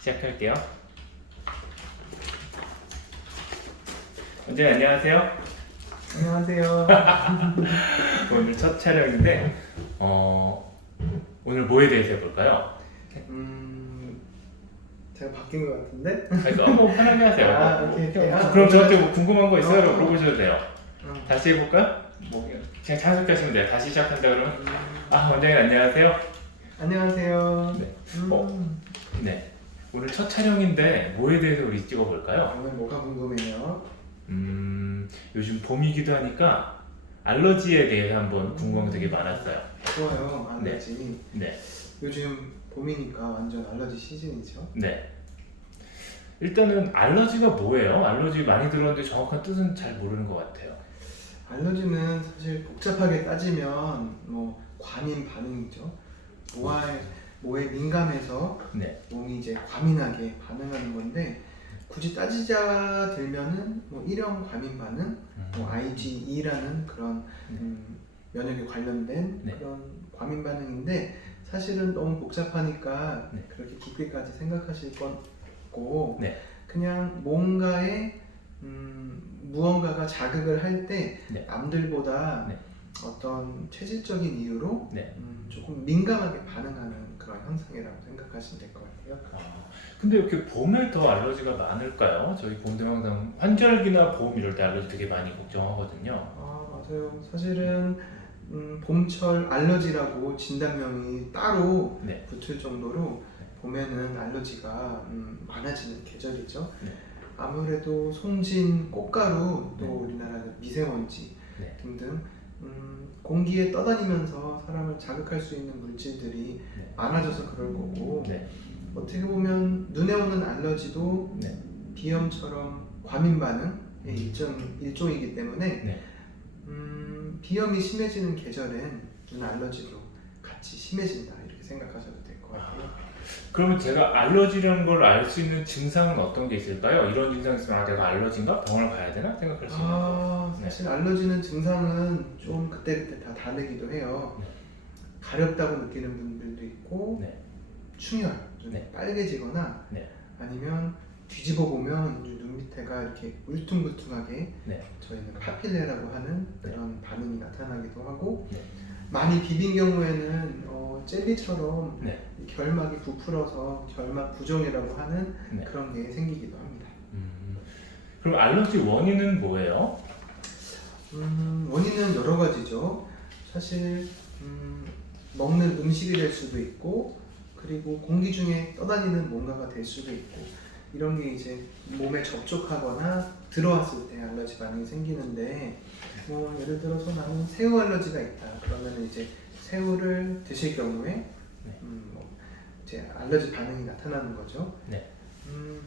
시작할게요. 원장님 안녕하세요. 안녕하세요. 오늘 첫 촬영인데 오늘 뭐에 대해서 해볼까요? 제가 바뀐 것 같은데? 그러니까 뭐 편하게 하세요. 오케이. 그럼 저한테 뭐 궁금한 거 있어요? 물어보셔도 돼요. 음, 다시 해볼까요? 뭐 그냥 자연스럽게 하시면 돼요. 다시 시작한다 그러면 원장님 안녕하세요. 안녕하세요. 네. 네. 오늘 첫 촬영인데 뭐에 대해서 우리 찍어볼까요? 오늘 뭐가 궁금해요? 요즘 봄이기도 하니까 알러지에 대해서 한번 궁금한 게 되게 많았어요. 좋아요. 알러지. 네. 요즘 봄이니까 완전 알러지 시즌이죠. 네. 일단은 알러지가 뭐예요? 알러지 많이 들었는데 정확한 뜻은 잘 모르는 것 같아요. 알러지는 사실 복잡하게 따지면 뭐 과민 반응이죠. 모에 민감해서 네. 몸이 이제 과민하게 반응하는 건데 굳이 따지자 들면은 뭐 일형 과민 반응, 뭐 IgE라는 그런 면역에 관련된 네. 그런 과민 반응인데 사실은 너무 복잡하니까 네. 그렇게 깊게까지 생각하실 건 없고 네. 그냥 뭔가에 무언가가 자극을 할 때 네. 남들보다 네. 어떤 체질적인 이유로 네. 조금 민감하게 반응하는 그런 현상이라고 생각하시면 될 것 같아요. 근데 이렇게 봄에 더 알러지가 많을까요? 저희 봄 되면 항상 환절기나 봄 이럴 때 알러지 되게 많이 걱정하거든요. 맞아요. 사실은 봄철 알러지라고 진단명이 따로 네. 붙을 정도로 봄에는 알러지가 많아지는 계절이죠. 네. 아무래도 송진, 꽃가루, 또 네. 우리나라는 미세먼지 네. 등등 공기에 떠다니면서 사람을 자극할 수 있는 물질들이 네. 많아져서 그럴 거고 네. 어떻게 보면 눈에 오는 알러지도 네. 비염처럼 과민 반응의 일종이기 때문에 네. 비염이 심해지는 계절엔 눈 알러지도 같이 심해진다 이렇게 생각하셔도 될 것 같아요. 그러면 제가 알러지라는 걸 알 수 있는 증상은 어떤 게 있을까요? 이런 증상 있으면 내가 알러지인가? 병원을 가야 되나? 생각할 수 있는 거. 네. 사실 알러지는 증상은 좀 그때그때 다 다르기도 해요. 네. 가렵다고 느끼는 분들도 있고 네. 충혈, 눈이 네. 빨개지거나 네. 아니면 뒤집어 보면 눈 밑에가 이렇게 울퉁불퉁하게 네. 저희는 파필레라고 하는 네. 그런 반응이 나타나기도 하고 네. 많이 비빈 경우에는 젤리처럼 네. 결막이 부풀어서 결막 부종이라고 하는 네. 그런 게 생기기도 합니다. 그럼 알러지 원인은 뭐예요? 원인은 여러 가지죠. 사실 먹는 음식이 될 수도 있고 그리고 공기 중에 떠다니는 뭔가가 될 수도 있고 이런 게 이제 몸에 접촉하거나 들어왔을 때 알러지 반응이 생기는데 예를 들어서 나는 새우 알러지가 있다 그러면 이제 새우를 드실 경우에 이제 알러지 반응이 나타나는 거죠. 네.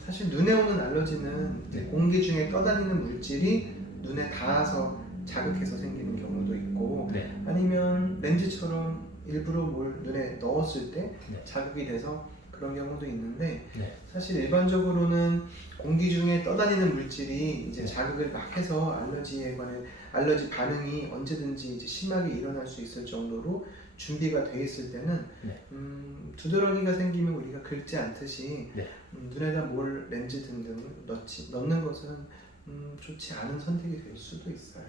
사실 눈에 오는 알러지는 네. 공기 중에 떠다니는 물질이 눈에 닿아서 자극해서 생기는 경우도 있고 네. 아니면 렌즈처럼 일부러 뭘 눈에 넣었을 때 네. 자극이 돼서 그런 경우도 있는데 네. 사실 일반적으로는 공기 중에 떠다니는 물질이 이제 네. 자극을 막 해서 알러지에 관한 알러지 반응이 언제든지 이제 심하게 일어날 수 있을 정도로 준비가 돼 있을 때는 네. 두드러기가 생기면 우리가 긁지 않듯이 네. 눈에다 뭘 렌즈 등등 넣는 것은 좋지 않은 선택이 될 수도 있어요.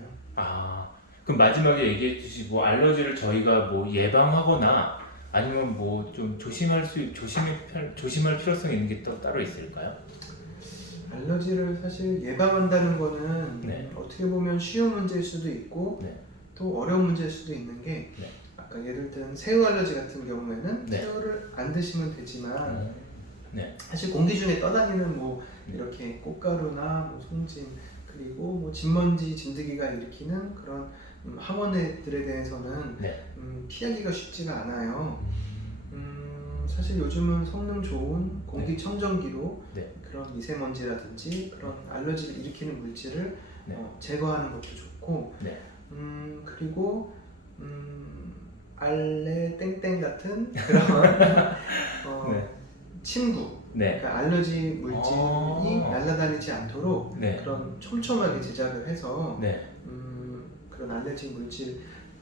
그럼 마지막에 얘기해 주시고 알러지를 저희가 뭐 예방하거나 아니면 뭐 좀 조심할 필요성이 있는 게 또 따로 있을까요? 알러지를 사실 예방한다는 거는 네. 어떻게 보면 쉬운 문제일 수도 있고 네. 또 어려운 문제일 수도 있는 게 네. 아까 예를 든 새우 알러지 같은 경우에는 네. 새우를 안 드시면 되지만 네. 사실 공기 중에 떠다니는 뭐 이렇게 꽃가루나 뭐 송진 그리고 뭐 진먼지 진드기가 일으키는 그런 항원들에 대해서는 네. 피하기가 쉽지가 않아요. 사실 요즘은 성능 좋은 공기청정기로 네. 그런 미세먼지라든지 그런 알러지를 일으키는 물질을 네. 제거하는 것도 좋고 네. 그리고 알레 땡땡 같은 그런 네. 침구 네. 그러니까 알러지 물질이 날아다니지 않도록 네. 그런 촘촘하게 제작을 해서 네. 그런 알레르기 물질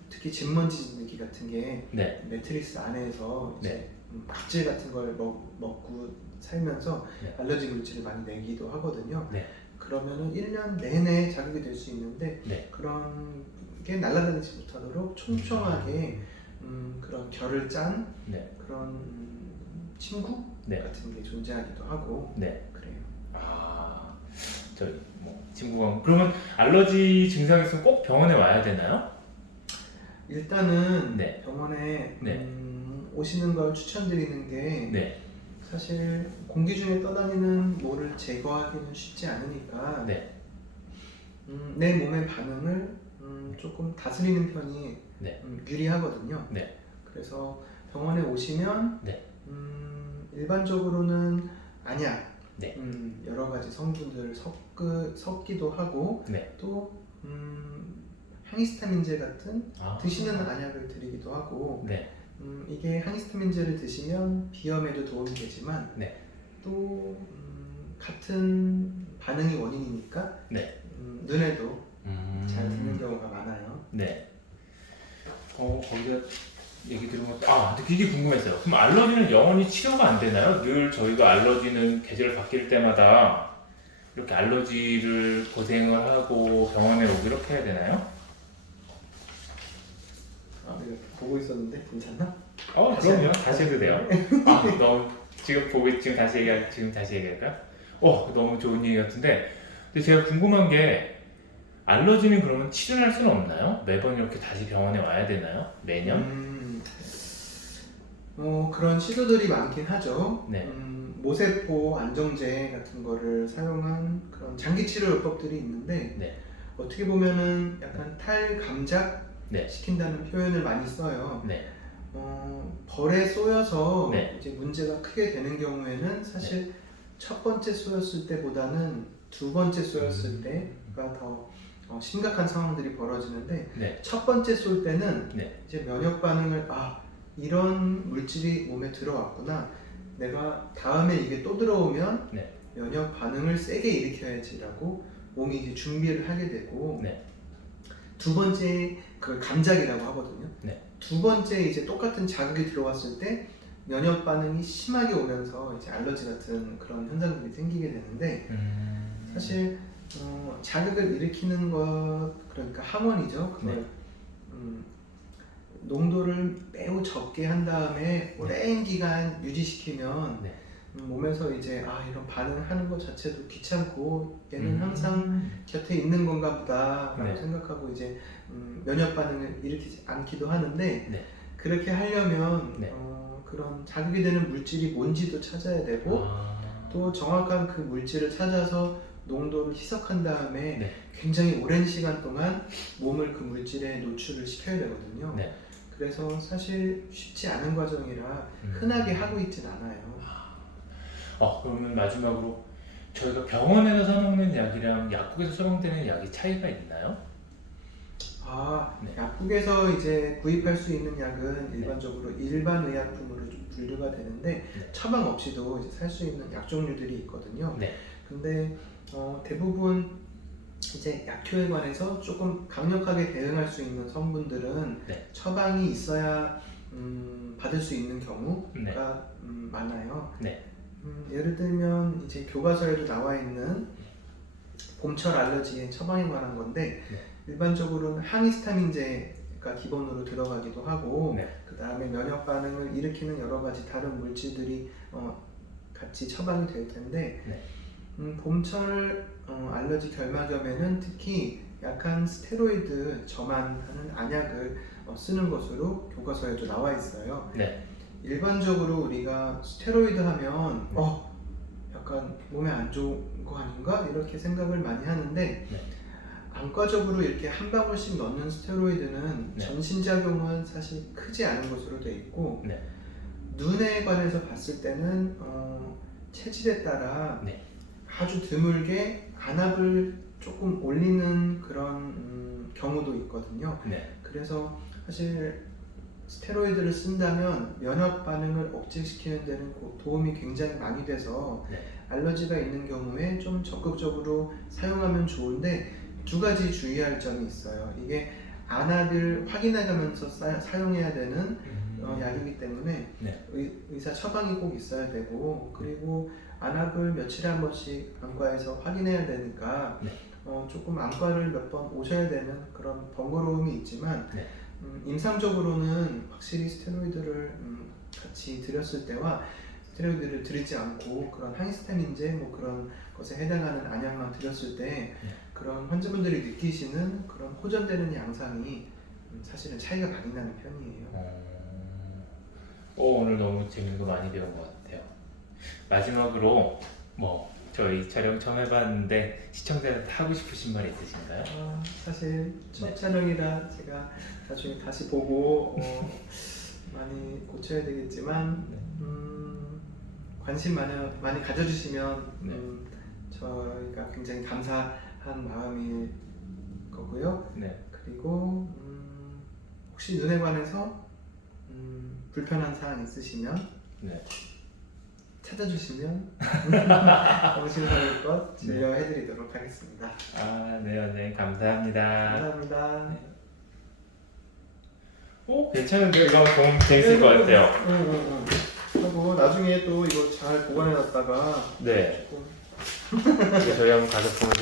특히 진먼지 진드기 같은 게 네. 매트리스 안에서 이제 네. 박질 같은 걸 먹고 살면서 네. 알러지 물질을 많이 내기도 하거든요. 네. 그러면은 1년 내내 자극이 될 수 있는데 네. 그런 게 날아다니지 못하도록 촘촘하게 그런 결을 짠 네. 그런 침구 네. 같은 게 존재하기도 하고 네. 그래요. 아, 저희 뭐 친구가 그러면 알러지 증상이 있으면 꼭 병원에 와야 되나요? 일단은 네. 병원에 네. 오시는 걸 추천드리는 게 네. 사실 공기 중에 떠다니는 모를 제거하기는 쉽지 않으니까 네. 내 몸의 반응을 조금 다스리는 편이 네. 유리하거든요. 네. 그래서 병원에 오시면 네. 일반적으로는 안약, 네. 여러 가지 성분들 섞기도 하고 네. 또 항히스타민제 같은 아. 드시는 안약을 드리기도 하고 네. 이게 항히스타민제를 드시면 비염에도 도움이 되지만 네. 또 같은 반응이 원인이니까 네. 눈에도 잘 드는 경우가 많아요. 네. 거기서 얘기 들은 것도 근데 그게 궁금했어요. 그럼 알러지는 영원히 치료가 안 되나요? 늘 저희가 알러지는 계절 바뀔 때마다 이렇게 알러지를 고생을 하고 병원에 오고 이렇게 해야 되나요? 내가 보고 있었는데 괜찮나? 그럼요. 다시 해도 돼요. 너무 지금 다시 얘기할까요? 너무 좋은 얘기 같은데. 근데 제가 궁금한 게 알러지는 그러면 치료할 수는 없나요? 매번 이렇게 다시 병원에 와야 되나요? 매년? 그런 시도들이 많긴 하죠. 네. 모세포 안정제 같은 거를 사용한 그런 장기 치료 요법들이 있는데 네. 어떻게 보면은 약간 탈감작 네. 시킨다는 표현을 많이 써요. 네. 벌에 쏘여서 네. 이제 문제가 크게 되는 경우에는 사실 첫 번째 쏘였을 때보다는 두 번째 쏘였을 때가 더 심각한 상황들이 벌어지는데 네. 첫 번째 쏠 때는 네. 이제 면역 반응을 이런 물질이 몸에 들어왔구나, 내가 다음에 이게 또 들어오면 네. 면역 반응을 세게 일으켜야지라고 몸이 이제 준비를 하게 되고 네. 두 번째 그걸 감작이라고 하거든요. 네. 두 번째 이제 똑같은 자극이 들어왔을 때 면역 반응이 심하게 오면서 이제 알러지 같은 그런 현상들이 생기게 되는데 사실 자극을 일으키는 것, 그러니까 항원이죠. 그걸 네. 농도를 매우 적게 한 다음에 오랜 기간 유지시키면 네. 몸에서 이제 이런 반응하는 것 자체도 귀찮고 얘는 항상 곁에 있는 건가 보다라고 네. 생각하고 이제 면역 반응을 일으키지 않기도 하는데 네. 그렇게 하려면 네. 그런 자극이 되는 물질이 뭔지도 찾아야 되고 또 정확한 그 물질을 찾아서 농도를 희석한 다음에 네. 굉장히 오랜 시간 동안 몸을 그 물질에 노출을 시켜야 되거든요. 네. 그래서 사실 쉽지 않은 과정이라 흔하게 하고 있진 않아요. 그러면 마지막으로 저희가 병원에서 사먹는 약이랑 약국에서 처방되는 약이 차이가 있나요? 네. 약국에서 이제 구입할 수 있는 약은 일반적으로 일반 의약품으로 좀 분류가 되는데 처방 없이도 이제 살 수 있는 약 종류들이 있거든요. 네. 근데 대부분 이제 약효에 관해서 조금 강력하게 대응할 수 있는 성분들은 처방이 있어야 받을 수 있는 경우가 많아요. 예를 들면 이제 교과서에도 나와 있는 봄철 알러지에 처방에 관한 건데 일반적으로는 항히스타민제가 기본으로 들어가기도 하고 그 다음에 면역 반응을 일으키는 여러 가지 다른 물질들이 같이 처방이 될 텐데 봄철 알러지 결막염에는 특히 약한 스테로이드 저만하는 안약을 쓰는 것으로 교과서에도 나와 있어요. 일반적으로 우리가 스테로이드 하면 약간 몸에 안 좋은 거 아닌가? 이렇게 생각을 많이 하는데 안과적으로 이렇게 한 방울씩 넣는 스테로이드는 전신작용은 사실 크지 않은 것으로 되어 있고 눈에 관해서 봤을 때는 체질에 따라 아주 드물게 안압을 조금 올리는 그런 경우도 있거든요. 그래서 사실 스테로이드를 쓴다면 면역 반응을 억제시키는 데는 도움이 굉장히 많이 돼서 알러지가 있는 경우에 좀 적극적으로 사용하면 좋은데 두 가지 주의할 점이 있어요. 이게 안압을 확인해가면서 사용해야 되는 약이기 때문에 네. 의사 처방이 꼭 있어야 되고 그리고 안압을 며칠에 한 번씩 안과에서 확인해야 되니까 네. 조금 안과를 몇 번 오셔야 되는 그런 번거로움이 있지만 네. 임상적으로는 확실히 스테로이드를 같이 드렸을 때와 스테로이드를 드리지 않고 그런 항히스타민제 뭐 그런 것에 해당하는 안약만 드렸을 때 그런 환자분들이 느끼시는 그런 호전되는 양상이 사실은 차이가 많이 나는 편이에요. 오늘 너무 재밌는 거 많이 배운 것 같아요. 마지막으로 뭐 저희 촬영 처음 해봤는데 시청자한테 하고 싶으신 말 있으신가요? 사실 첫 네. 촬영이라 제가 나중에 다시 보고 많이 고쳐야 되겠지만 관심 많이 가져주시면 네. 저희가 굉장히 감사한 마음일 거고요. 네. 그리고 혹시 눈에 관해서 불편한 사항 있으시면 네. 찾아주시면 정신사령껏 진료해드리도록 하겠습니다. 네, 원장님 감사합니다. 감사합니다. 네. 괜찮은데요? 이거 너무 재밌을 것 같아요. 그리고 나중에 또 이거 잘 보관해놨다가 네. 조금 이제 저희 한번 가서 보면